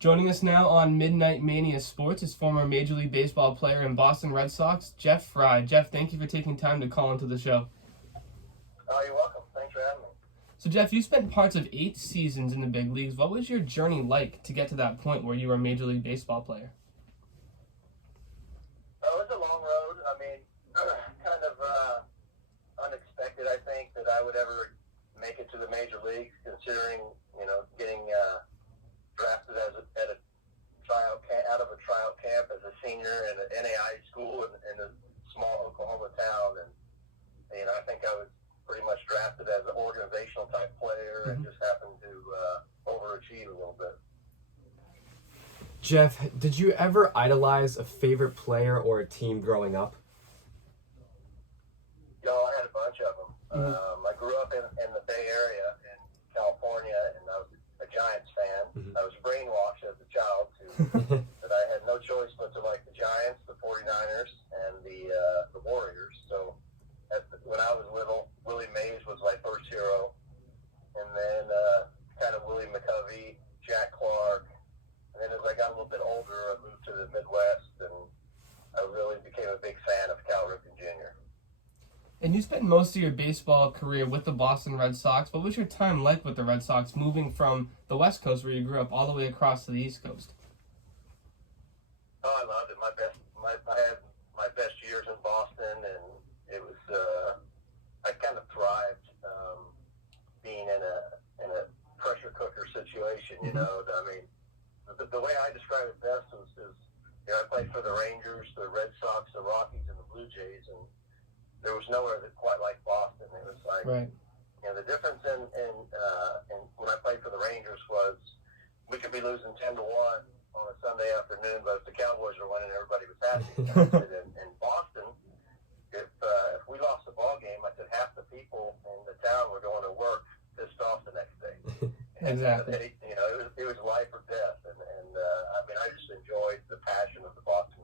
Joining us now on Midnight Mania Sports is former Major League Baseball player and Boston Red Sox, Jeff Frye. Jeff, thank you for taking time to call into the show. Oh, you're welcome. Thanks for having me. So, Jeff, you spent parts of 8 seasons in the big leagues. What was your journey like to get to that point where you were a Major League Baseball player? Oh, it was a long road. I mean, kind of unexpected, I think, that I would ever make it to the major leagues, considering, getting drafted at a tryout out of a tryout camp as a senior in an NAI school in a small Oklahoma town, and I think I was pretty much drafted as an organizational type player and just happened to overachieve a little bit. Jeff, did you ever idolize a favorite player or a team growing up? I had a bunch of them. I grew up in the Bay Area in California, and I was a Giants fan. I was brainwashed as a child that I had no choice but to like the Giants, the 49ers, and the Warriors. So when I was little, Willie Mays was my first hero, and then kind of Willie McCovey, Jack Clark, and then as I got a little bit older, I moved to the Midwest, and I really became a big fan of Cal Ripken Jr. And you spent most of your baseball career with the Boston Red Sox. What was your time like with the Red Sox, moving from the West Coast, where you grew up, all the way across to the East Coast? Oh, I loved it. I had my best years in Boston, and it was I kind of thrived being in a pressure cooker situation. I mean, the way I describe it best is I played for the Rangers, the Red Sox, the Rockies, and the Blue Jays, and there was nowhere that quite like Boston. It was like, right. The difference in when I played for the Rangers was we could be losing 10-1 on a Sunday afternoon, but if the Cowboys were winning, everybody was happy. in Boston, if we lost the ball game, I said half the people in the town were going to work pissed off the next day. Exactly. It was life or death, and I mean, I just enjoyed the passion of the Boston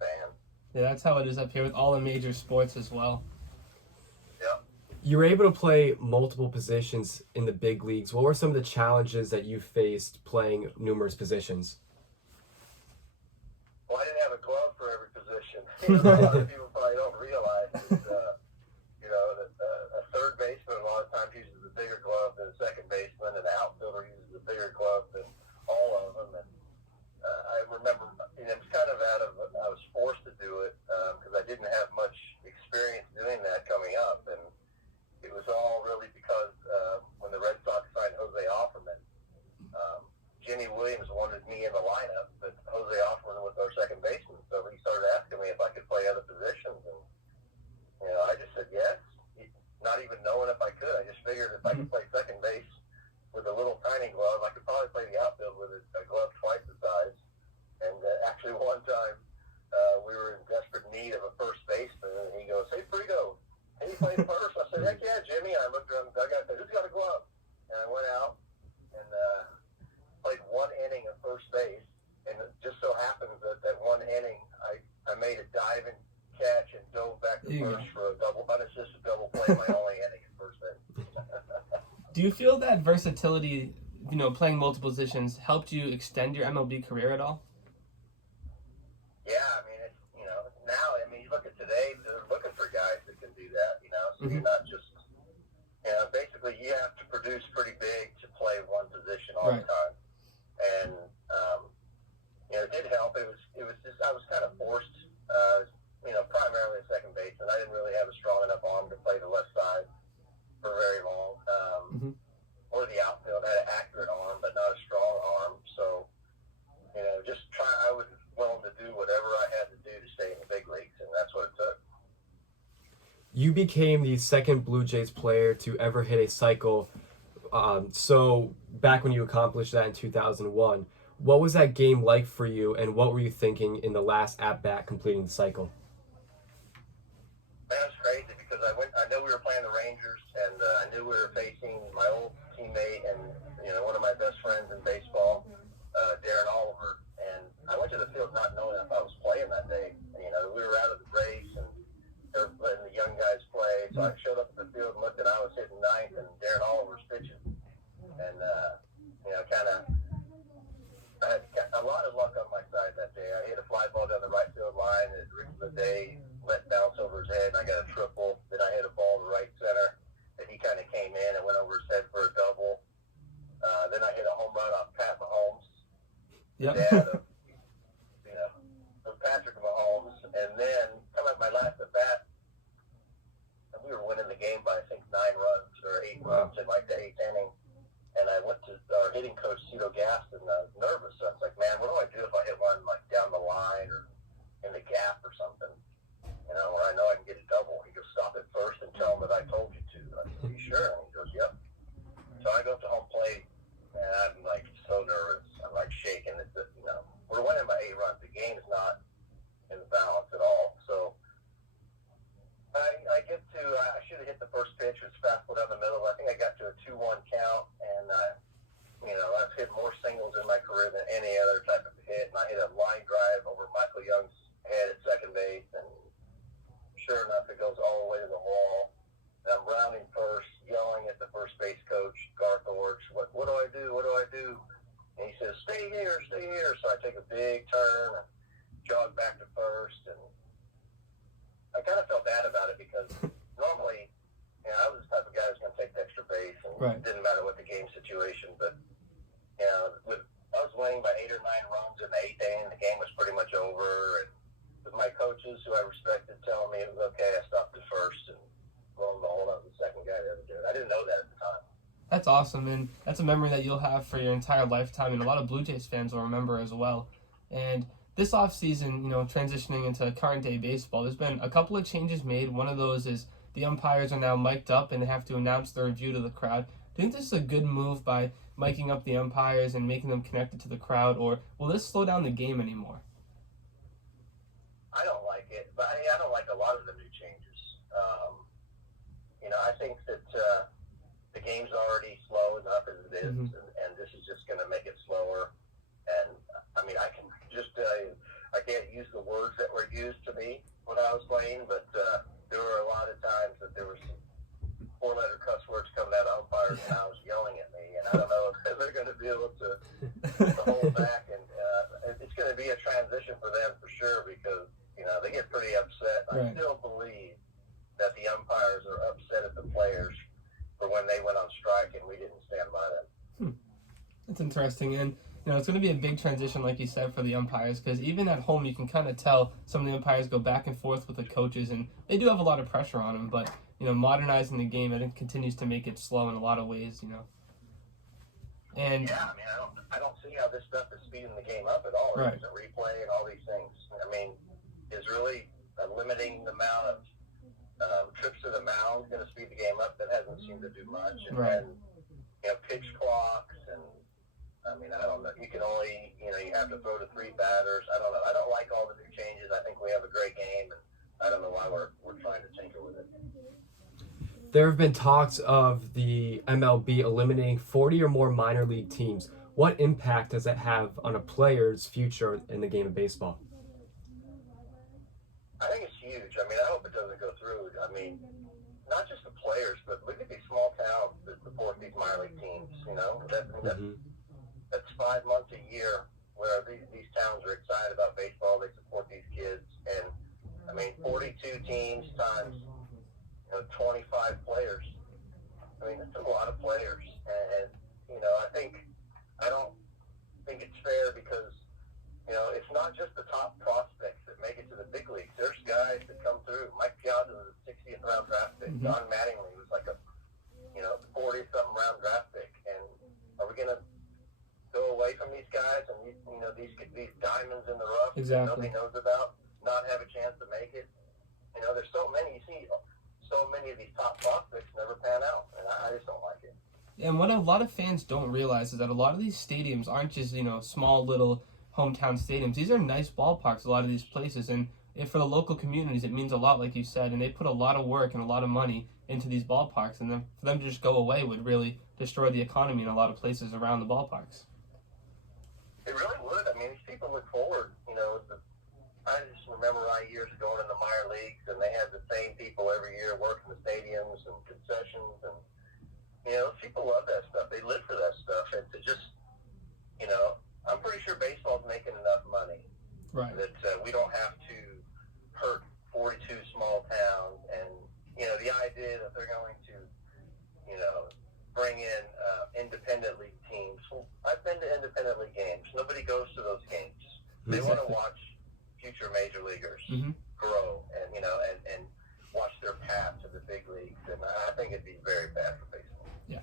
fans. Yeah, that's how it is up here with all the major sports as well. Yeah. You were able to play multiple positions in the big leagues. What were some of the challenges that you faced playing numerous positions? Well, I didn't have a glove for every position. A lot of people probably don't realize that, a third baseman a lot of times uses a bigger glove than a second baseman, and the outfielder uses a bigger glove than all of them. And I remember, it was kind of I was forced to do it because I didn't have much experience doing that coming up, and it was all really because when the Red Sox signed Jose Offerman, Jimmy Williams wanted me in the lineup, but Jose Offerman was our second baseman, so he started asking me if I could play other positions, and I just said yes, not even knowing if I could. I just figured if I could play second base with a little tiny glove, I could probably play the outfield with a glove twice the size. And actually one time we were in desperate need of a first baseman, and he goes, "Hey, Frito, can you play first?" I said, "Heck yeah, Jimmy." And I looked around the dugout and said, "Who's got a glove?" And I went out and played one inning of first base, and it just so happens that one inning I made a diving catch and dove back to first for a unassisted double play, my only inning at first base. Do you feel that versatility, playing multiple positions, helped you extend your MLB career at all? Yeah, I mean, it's, now, you look at today, they're looking for guys that can do that, so you're not just, basically you have to produce pretty big to play one position all the time. And, it did help. It was just, I was kind of forced, primarily a second baseman. I didn't really have a strong enough arm to play the left side for very long. Or the outfield. I had an accurate arm, but not a strong arm. So, I was willing to do whatever I had to do to stay in the big leagues, and that's what it took. You became the second Blue Jays player to ever hit a cycle. So back when you accomplished that in 2001, what was that game like for you, and what were you thinking in the last at-bat completing the cycle? Man, it was crazy because I knew we were playing the Rangers, and I knew we were facing my old teammate and one of my best friends in baseball, Darren Oliver. And I went to the field not knowing if I was playing that day. We were out of the race, and they were letting the young guys play. So I showed up at the field and looked, and I was hitting ninth, and Darren Oliver was pitching. And I had to a lot of luck on my side that day. I hit a fly ball down the right field line, and Rick of the day let bounce over his head, and I got a triple. Then I hit a ball to right center, and he kind of came in and went over his head for a double. Then I hit a home run off Pat Mahomes, Yep. dad of, of Patrick Mahomes. And then come up my last at bat, and we were winning the game by I think 9 runs or 8 runs in like the 8th inning. And I went to our hitting coach, Cito Gast, and I was nervous. So I was like, man, what do I do if I hit one like down the line or in the gap or something? Where I know I can get a double. He goes, stop it first and tell him that I told you to. I said, are you sure? And he goes, yep. So I go up to home plate, and I'm like so nervous. I'm like shaking. We're winning by 8 runs. The game is not in the balance at all. So I get to, I should have hit the first pitch. It was fastball down the middle. I think I got to a 2-1 count, and I've hit more singles in my career than any other type of hit. And I hit a line drive over Michael Young's head at second base, and sure enough, it goes all the way to the wall. And I'm rounding first, yelling at the first base coach, Garth Orch, what do I do? What do I do? And he says, stay here, stay here. So I take a big turn and jog back to first, and I kind of felt bad about it because normally, I was the type of guy who's going to take the extra base, and It didn't matter what the game situation. But I was winning by 8 or 9 runs in the 8th inning. The game was pretty much over, and with my coaches, who I respected, telling me it was okay, I stopped at first, and lo and behold, I was the second guy to ever do it. I didn't know that at the time. That's awesome, and that's a memory that you'll have for your entire lifetime, and a lot of Blue Jays fans will remember as well. And this offseason, transitioning into current day baseball, there's been a couple of changes made. One of those is the umpires are now mic'd up and they have to announce their review to the crowd. Do you think this is a good move by miking up the umpires and making them connected to the crowd, or will this slow down the game anymore? I don't like it, but I don't like a lot of the new changes. I think that the game's already slow enough as it is, and this is just going to make it slower. And, I can just tell you, I can't use the words that were used to me when I was playing, but there were a lot of times that there were some 4-letter cuss words coming out of umpires, and I was yelling at me, and I don't know if they're going to be able to hold back. And it's going to be a transition for them for sure, because they get pretty upset. I still believe that the umpires are upset at the players for when they went on strike and we didn't stand by them. That's interesting, and it's going to be a big transition, like you said, for the umpires, because even at home you can kind of tell some of the umpires go back and forth with the coaches, and they do have a lot of pressure on them. But modernizing the game, I think, continues to make it slow in a lot of ways. And yeah, I don't see how this stuff is speeding the game up at all. Right. It's a replay and all these things. Is really limiting the amount of trips to the mound going to speed the game up? That hasn't seemed to do much. And then, pitch clocks, and I don't know. You can only, you have to throw to 3 batters. I don't know. I don't like all the new changes. I think we have a great game, and I don't know why we're trying to tinker with it. There have been talks of the MLB eliminating 40 or more minor league teams. What impact does that have on a player's future in the game of baseball? I think it's huge. I hope it doesn't go through. Not just the players, but look at these small towns that support these minor league teams. That's 5 months a year where these towns are excited about baseball. They support these kids, and 42 teams times 25 players. That's a lot of players, and I don't think it's fair, because it's not just the top prospects that make it to the big leagues. There's guys that come through. Mike Piazza was a 60th round draft pick. John Mattingly was like a 40-something round draft pick. And are we going to go away from these guys and these diamonds in the rough that nobody knows about not have a chance to make it? There's so many. You see so many of these top prospects never pan out, and I just don't like it. And what a lot of fans don't realize is that a lot of these stadiums aren't just small little hometown stadiums. These are nice ballparks, a lot of these places, and for the local communities it means a lot, like you said, and they put a lot of work and a lot of money into these ballparks, and then for them to just go away would really destroy the economy in a lot of places around the ballparks. It really would. These people look forward. I just remember my years going in the minor leagues, and they had the same people every year working the stadiums and concessions, and people love that stuff. They live for that stuff, and to just, I'm pretty sure baseball's Right. That we don't have to hurt 42 small towns, and the idea that they're going to bring in independent league teams. Well, I've been to independent league games. Nobody goes to those games. They want to watch future major leaguers grow, and and watch their path to the big leagues. And I think it'd be very bad for baseball. Yeah.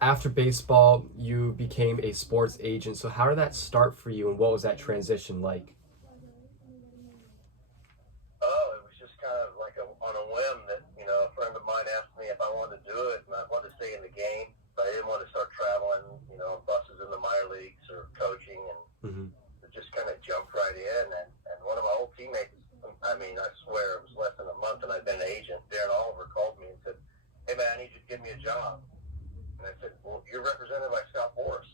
After baseball, you became a sports agent. So how did that start for you, and what was that transition like? Oh, it was just kind of like on a whim that a friend of mine asked me if I wanted to do it, and I wanted to stay in the game, but I didn't want to start traveling, buses in the minor leagues or coaching, and it just kind of jumped right in. And one of my old teammates, I swear it was less than a month, and I'd been an agent. Darren Oliver called me and said, "Hey man, I need you to give me a job." And I said, "Well, you're represented by Scott Boras."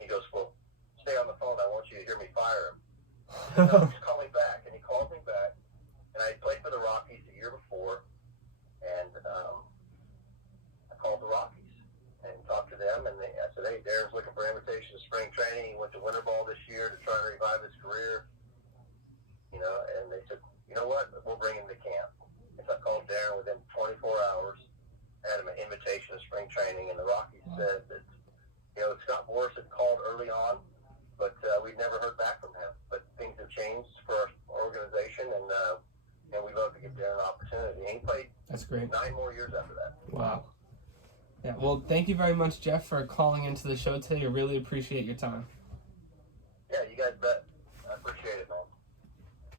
He goes, "Well, stay on the phone. I want you to hear me fire him." I said, "No, just call me back." And he called me back, and I played for the Rockies the year before, and I called the Rockies and talked to them, and I said, "Hey, Darren's looking for an invitation to spring training. He went to winter ball this year to try and revive his career." And they said, "You know what? We'll bring him to camp." And so I called Darren within 24 hours, had him an invitation to spring training, and the Rockies said that, Scott Boras had called early on, but we'd never heard back from him. But things have changed for our organization, and we'd love to give Darren an opportunity. And he played That's great. 9 more years after that. Wow. Yeah, well, thank you very much, Jeff, for calling into the show today. I really appreciate your time.